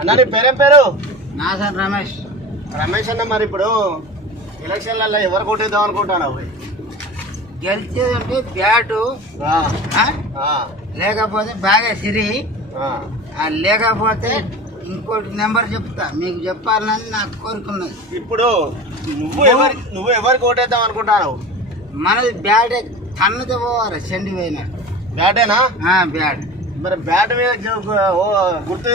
అన్న నీ పేరేం పేరు? నాసన్ రమేష్. రమేష్ అన్న, మరి ఇప్పుడు ఎలక్షన్లలో ఎవరు కొట్టేద్దాం అనుకుంటాను? గెలిచేదంటే బ్యాటు, లేకపోతే బాగా సిరి, లేకపోతే ఇంకోటి నెంబర్ చెప్తా, మీకు చెప్పాలని నాకు కోరుకున్నది. ఇప్పుడు నువ్వు ఎవరికి కొట్టేద్దాం అనుకుంటాను? మనది బ్యాటే, కన్నది పోవాలి చెండి పోయిన బ్యాటేనా? బ్యాట్. మరి బ్యాట్ మీద గుర్తు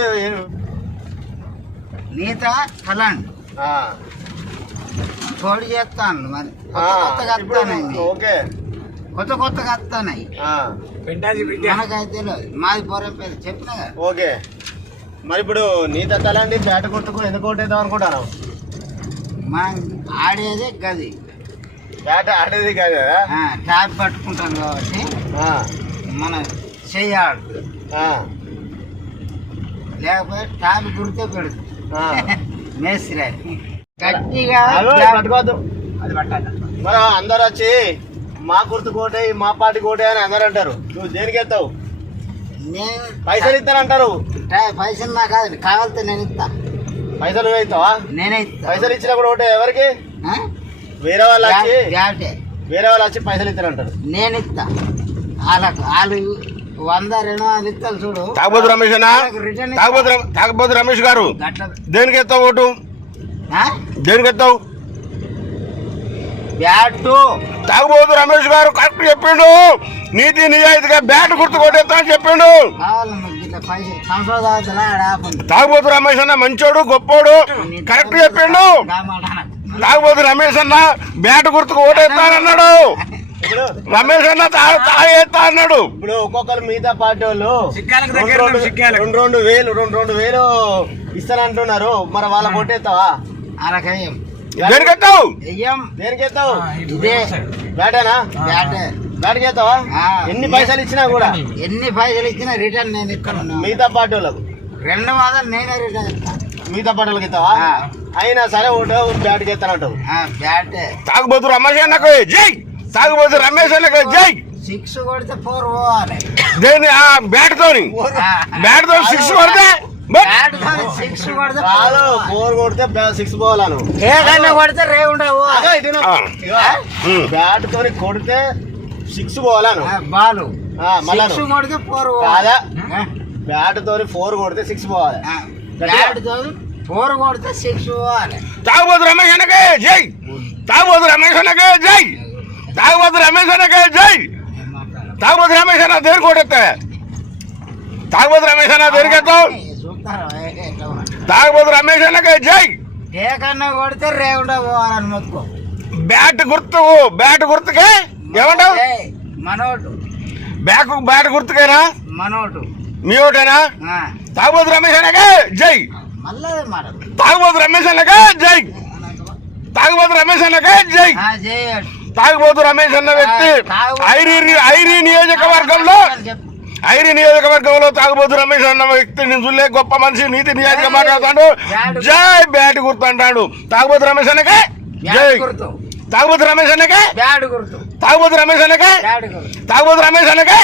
నీత కలాండ్ తోడు చేస్తాను. మరి కొత్తగా వస్తాయి, ఓకే, కొత్తగా వస్తాయి. మనకైతే మాది పోరం పేరు చెప్పిన. ఓకే, మరి ఇప్పుడు నీత కలాండి బ్యాట్ గుర్తుకు ఎందుకు కొట్టేద్దాం అనుకుంటాను? మనం ఆడేదే గది, బ్యాట్ ఆడేది కాదు కదా, ట్యాప్ పట్టుకుంటాం కాబట్టి మన చెయ్యాడు, లేకపోతే ట్యాప్ గుర్తే పెడుతుంది. మేస్త్రి గట్టిగా పట్టుకోవద్దు, అది పట్టాలి. మరి అందరు వచ్చి మా గుర్తు కోటే, మా పార్టీ కోటే అని అందరు అంటారు. నువ్వు దేనికి ఎత్తావు? నేను పైసలు ఇస్తానంటారు. పైసలు నాకు కాదు, కావాలితే నేను ఇస్తా. పైసలు నువ్వు ఇస్తావా? నేనే ఇస్తా. పైసలు ఇచ్చినా కూడా ఒకటే, ఎవరికి? వేరే వాళ్ళు వచ్చి పైసలు ఇస్తారంటారు. నేను ఇస్తా. వాళ్ళు 100-200 ఇస్తారు చూడు. తాగబోతు రమేష్ అన్న, తాగబోతు రమేష్ గారు దేనికి ఎత్తావు ఓటు? దేనికి ఎత్తావు? బ్యాటు. తాగబోతు రమేష్ గారు కరెక్ట్ చెప్పిండు. నీతి నిజాయితీగా బ్యాట్ గుర్తు కొట్టేస్తా అని చెప్పిండు. తాగబోతు రమేష్ అన్న మంచోడు, గొప్పోడు, కరెక్ట్ చెప్పిండు. తాగబోతు రమేష్ అన్న బ్యాట్ గుర్తుకు ఓటేస్తానన్నాడు. రమేష్ అన్న తాగేస్తా అన్నాడు. ఇప్పుడు ఒక్కొక్కరు మిగతా పార్టీ వాళ్ళు 2,000 ఇస్తానంటున్నారు. మరి వాళ్ళ కొట్టేస్తావా? దేనికెత్తావు? దేనికెత్తావు? బ్యాటేనా? బ్యాట్కి ఎత్తావా? ఎన్ని పైసలు ఇచ్చినా కూడా, ఎన్ని పైసలు ఇచ్చినా రిటర్న్ నేను ఇస్తాను. మిగతా పార్టీ వాళ్ళకు 200 నేనే రిటర్న్ ఇస్తాను. మిగతా పార్టీ వాళ్ళకి ఇస్తావా? అయినా సరే ఓటు బ్యాట్కి ఎత్తానంటావు. బ్యాటే. తాగబోతు రమేష్ అన్నకు జై, తాగబోతు రమేష్ అన్నకు జై. 6 కొడితే 4 పోవాలి. దేని? బ్యాట్ తోని 6 కొడితే 6 కొడితే 4 కొడితే 6 పోవాలను. కొడితే రే ఉండవు. బ్యాట్ తోని కొడితే 6 పోవాలను. బాలు మళ్ళా 6 కొడితే 4 కాదా? బ్యాట్ తోని 4 కొడితే 6 పోవాలి. బ్యాట్ తోని 4 కొడితే 6 పోవాలి. తాగబోతు రమేష్ అన్నకే జై, తాగబోతు రమేష్ అన్నకే జై, తాగబోతు రమేష్ అన్నకే జై. తాగబోతు రమేష్ అన్న దేనికి కొట్టేస్తా? తాగబోతు రమేష్ అన్న దేనికి ఎత్తావు? తాగబోతు రమేష్ అన్నకే జై. ఏకన్నా కొడితే రేకుండా పోవాలని మొత్తుకో. బ్యాట్ గుర్తుకే ఏమంటావు? మనోటు. బ్యాట్ గుర్తుకేనా? మనోటు. మీ ఓటేనా? తాగబోతు రమేష్ అన్నకే జై. తాగబోతు రమేష్ అన్నకే జై. తాగబోతు రమేష్ అన్నకే జై. తాగబోతు రమేష్ అన్న వ్యక్తి ఐరీ నియోజకవర్గంలో తాగబోతు రమేష్ అన్న వ్యక్తి నిజులే గొప్ప మనిషి, నీతి నియోజక మాట్లాడుతాడు. జై బ్యాట్ గుర్తు అంటాడు. తాగబోతు రమేష్ అన్నకే జై. తాగబోతు రమేష్ అన్నకే తాగబోతు రమేష్ అన్నకే తాగబోతు రమేష్ అన్నకే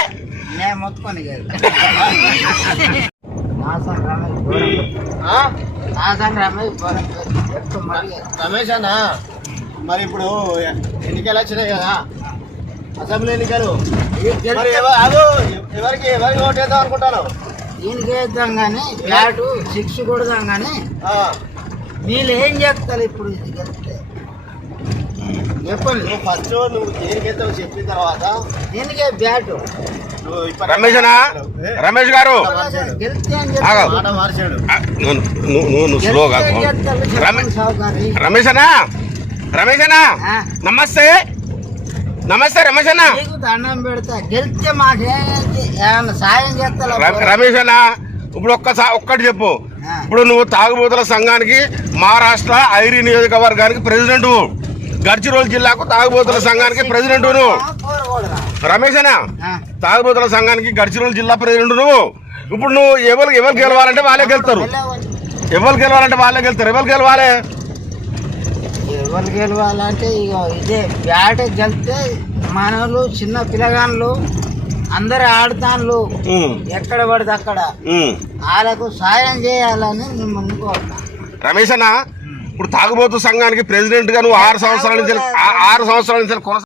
రమేష్ అన్న, మరి ఇప్పుడు ఎన్నికలు వచ్చినాయి కదా, అసెంబ్లీ ఎన్నికలు. ఎవరికి ఓటేద్దాం అనుకుంటాను? దీనికి వేద్దాం కానీ బ్యాటు 6 కొడదాం కానీ వీళ్ళు ఏం చేస్తారు ఇప్పుడు? ఇది గెలిస్తే చెప్పండి. ఫస్ట్ నువ్వు దేనికెత్తావు చెప్పిన తర్వాత దీనికే బ్యాటు. రమేష్ గారు రమేష్ అన్నా నమస్తే. నమస్తే రమేష్ అన్న. దండం పెడతా, గెలిస్తే మాకేమైనా సాయం చేస్తా. రమేష్ అన్న, ఇప్పుడు ఒక్కటి చెప్పు. ఇప్పుడు నువ్వు తాగుబోతుల సంఘానికి మహారాష్ట్ర ఐరీ నియోజకవర్గానికి ప్రెసిడెంట్, గడ్చిరోల్ జిల్లాకు తాగుబోతుల సంఘానికి ప్రెసిడెంట్ నువ్వు. రమేష్ అన్న, తాగుబోతుల సంఘానికి గడ్చిరోల్ జిల్లా ప్రెసిడెంట్ నువ్వు. ఇప్పుడు నువ్వు ఎవరు గెలవాలంటే వాళ్ళే గెలుతారు. ఎవరు గెలవాలి? ఎవరు గెలవాలంటే ఇక ఇదే బ్యాట్ గెలిస్తే మనలు చిన్న పిల్లగాళ్ళు అందరు ఆడుతాన్లు ఉమ్, ఎక్కడ పడితే అక్కడ ఉమ్. వాళ్ళకు సాయం చేయాలని మిమ్మల్ని కోరుతా. రమేష్ అన్న, ఇప్పుడు తాగుబోతు సంఘానికి ప్రెసిడెంట్ గా నువ్వు 6 సంవత్సరాల నుంచి